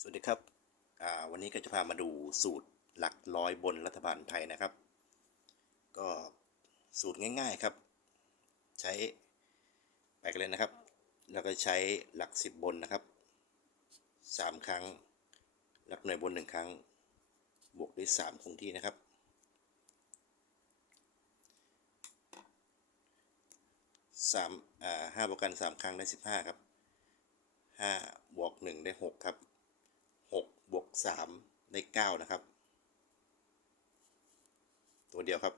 สวัสดีครับ วันนี้ก็จะพามาดูสูตรหลักร้อยบนรัฐบาลไทยนะครับ ก็สูตรง่ายๆครับ ใช้ไปกันเลยนะครับ แล้วก็ใช้หลักสิบบนนะครับสามครั้ง หลักหน่วยบนหนึ่งครั้ง บวกด้วยสามคงที่นะครับสามอ่าห้าบวกกันสามครั้งได้สิบห้าครับห้าบวกหนึ่งได้หกครับ 3 ได้ 9 นะครับ ตัวเดียวครับ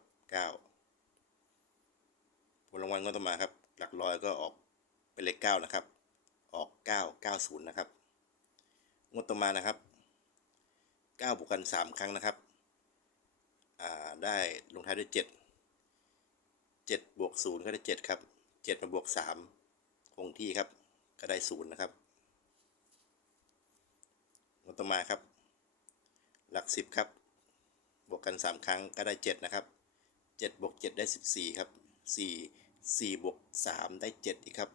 9ผลรางวัลก็ต้องมาครับ หลักร้อยก็ออกเป็นเลข9นะครับ ออก 9 9 0 นะครับ งวดต่อมานะครับ 9 บวกกัน 3 ครั้งนะครับ ได้ลงท้ายด้วย 7 7บวก0ก็ได้ 7 ครับ7มาบวก3คงที่ครับ ก็ได้ 0 นะครับงวดต่อมาครับ หลักสิบครับ บวกกันสามครั้งก็ได้เจ็ดนะครับเจ็ดบวกเจ็ดได้สิบสี่ครับสี่สี่บวกสามได้เจ็ดอีกครับ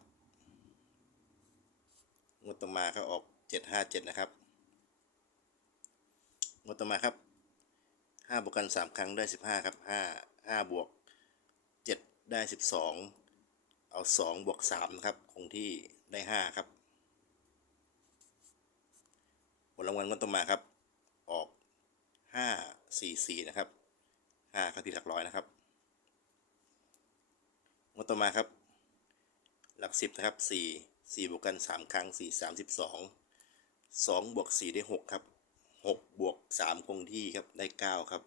งวดต่อมาก็ออกเจ็ดห้าเจ็ดนะครับงวดต่อมาครับห้าบวกกันสามครั้งได้สิบห้าครับห้าห้าบวกเจ็ดได้สิบสองเอาสองบวกสามนะครับ คงที่ได้ห้าครับผลรางวัลงวดต่อมาครับ ออก ห้าสี่สี่นะครับห้าเข้าที่หลักร้อยนะครับงดต่อมาครับ หลักสิบนะครับสี่สี่บวกกันสามครั้งสี่สามสิบสองสองบวกสี่ได้หกครับหกบวกสามคงที่ครับได้เก้าครับ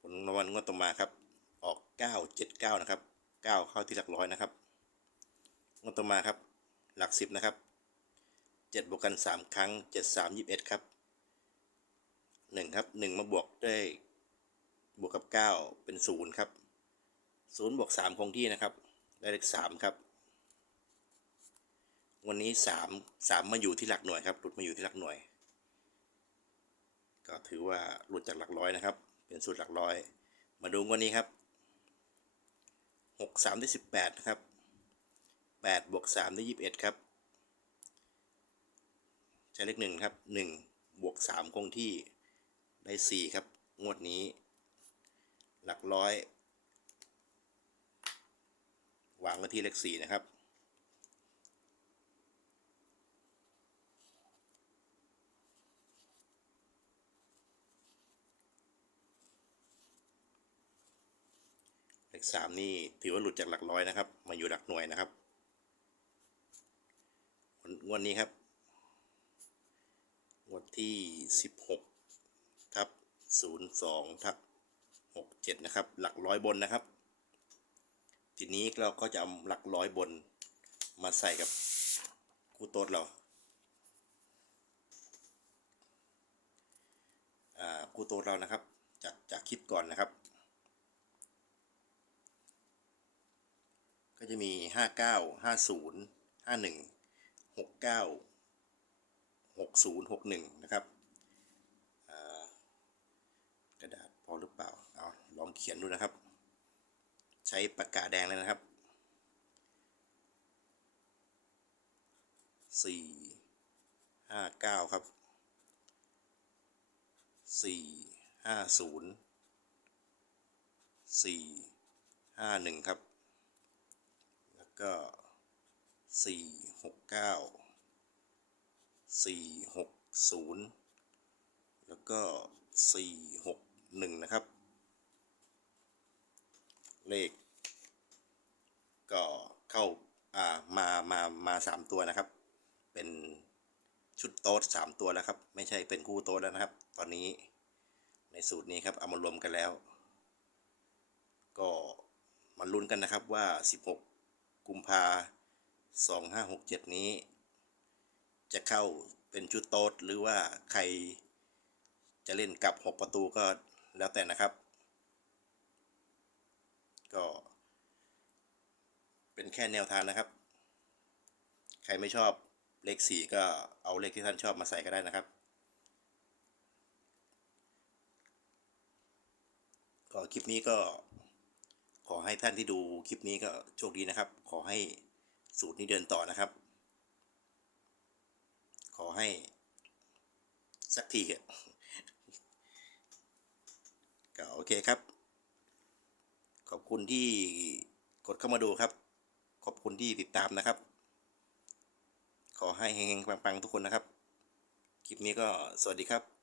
ผลรางวัลงวดต่อมาครับ ออก979นะครับ9เข้าที่หลักร้อยนะครับงวดต่อมาครับ หลัก10นะครับ 7บวกกัน 3 ครั้ง 7 3 21 ครับ 1 ครับ 1 มาบวกด้วยบวกกับ 9 เป็น 0 ครับ 0บวก3คงที่นะครับ ได้เลข3ครับ วันนี้ 3 3 มาอยู่ที่หลักหน่วยครับ หลุดมาอยู่ที่หลักหน่วย ก็ถือว่าหลุดจากหลักร้อยนะครับ เป็นสูตรหลักร้อย มาดูวันนี้ครับหกสามได้สิบแปดนะครับแปดบวกสามได้ยี่สิบเอ็ดครับ ช้เลขหนึ่งครับหนึ่งบวกสามคงที่ได้สี่ครับ งวดนี้ หลักร้อย วางไว้ที่เลขสี่นะครับเลขสามนี่ถือว่าหลุดจากหลักร้อยนะครับ มาอยู่หลักหน่วยนะครับงวันนี้ครับ วดที่สิบหกทับศูนย์สองทับหกเจ็ดนะครับ หลักร้อยบนนะครับ ทีนี้เราก็จะเอาหลักร้อยบนมาใส่กับคู่โต๊ดเราคู่โต๊ดเรานะครับ จากจากคิดก่อนนะครับ ก็จะมีห้าเก้าห้าศูนย์ห้าหนึ่งหกศูนย์หกหนึ่งนะครับกระดาษพอหรือเปล่า เอาลองเขียนดูนะครับ ใช้ปากกาแดงเลยนะครับสี่ห้าเก้าครับสี่ห้าศูนย์สี่ห้าหนึ่งครับ แล้วก็สี่หก เก้าสี่หกศูนย์แล้วก็สี่หกหนึ่งนะครับ เลข ก็เข้าอ่ามามามาสามตัวนะครับ เป็นชุดโต๊ดสามตัวแล้วครับ ไม่ใช่เป็นคู่โต๊ดแล้วนะครับ ตอนนี้ในสูตรนี้ครับเอามารวมกันแล้ว ก็มาลุ้นกันนะครับว่า 16 กุมภาสองห้าหกเจ็ดนี้ จะเข้าเป็นชุดโต๊ดหรือว่าใครจะเล่นกับหกประตูก็แล้วแต่นะครับ ก็เป็นแค่แนวทางนะครับ ใครไม่ชอบเลขสี่ก็เอาเลขที่ท่านชอบมาใส่ก็ได้นะครับ ก็คลิปนี้ก็ขอให้ท่านที่ดูคลิปนี้ก็โชคดีนะครับ ขอให้สูตรนี้เดินต่อนะครับ ให้ สักทีอะก็โอเคครับ ขอบคุณที่กดเข้ามาดูครับ ขอบคุณที่ติดตามนะครับ ขอให้เฮงๆปังๆทุกคนนะครับ คลิปนี้ก็สวัสดีครับ